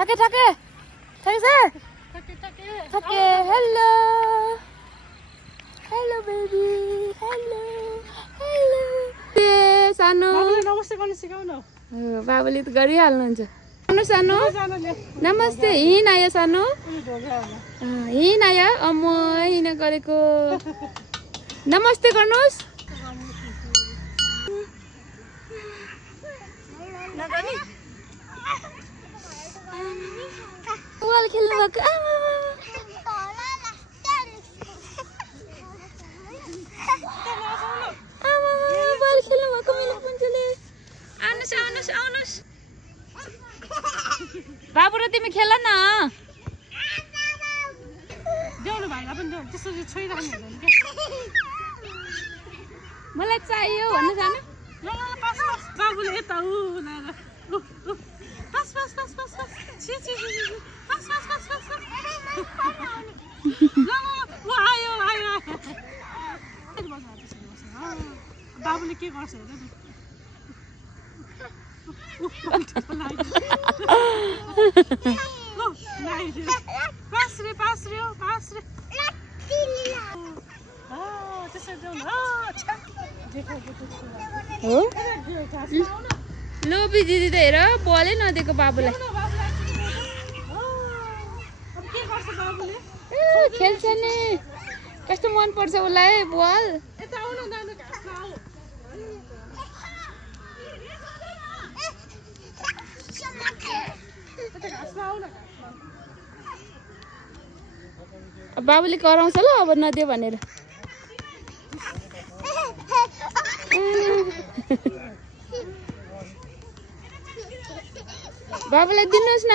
Take. Sir. Take. Hello. Hello baby. Hello. Yes, सानो नमस्ते गर्न सिकाउ न बाबुले त गरिहाल्नुहुन्छ सानो नमस्ते हिँड आयो सानो हिँड आयो अम्म हिँड गरेको नमस्ते गर्नुहोस् बल खेल्नु भएको बल खेल्नु भएको मिला पुन्चुले आउनुहोस् बाबु र तिमी खेल न देउनु भाइलाई पनि त्यसरी छोइराख्नु हुँदैन के मलाई चाहियो भन्नु जानु ल बाबुले यता उ पास छि पास ल उ आयो बाबुले के गर्छ हेर पास रे हो लोभी दिदी त हेर बलै नदिएको बाबुलाई खेल्छ नि कस्तो मन पर्छ उसलाई बल बाबुले कराउँछ ल अब नदियो भनेर बाबुलाई दिनुहोस् न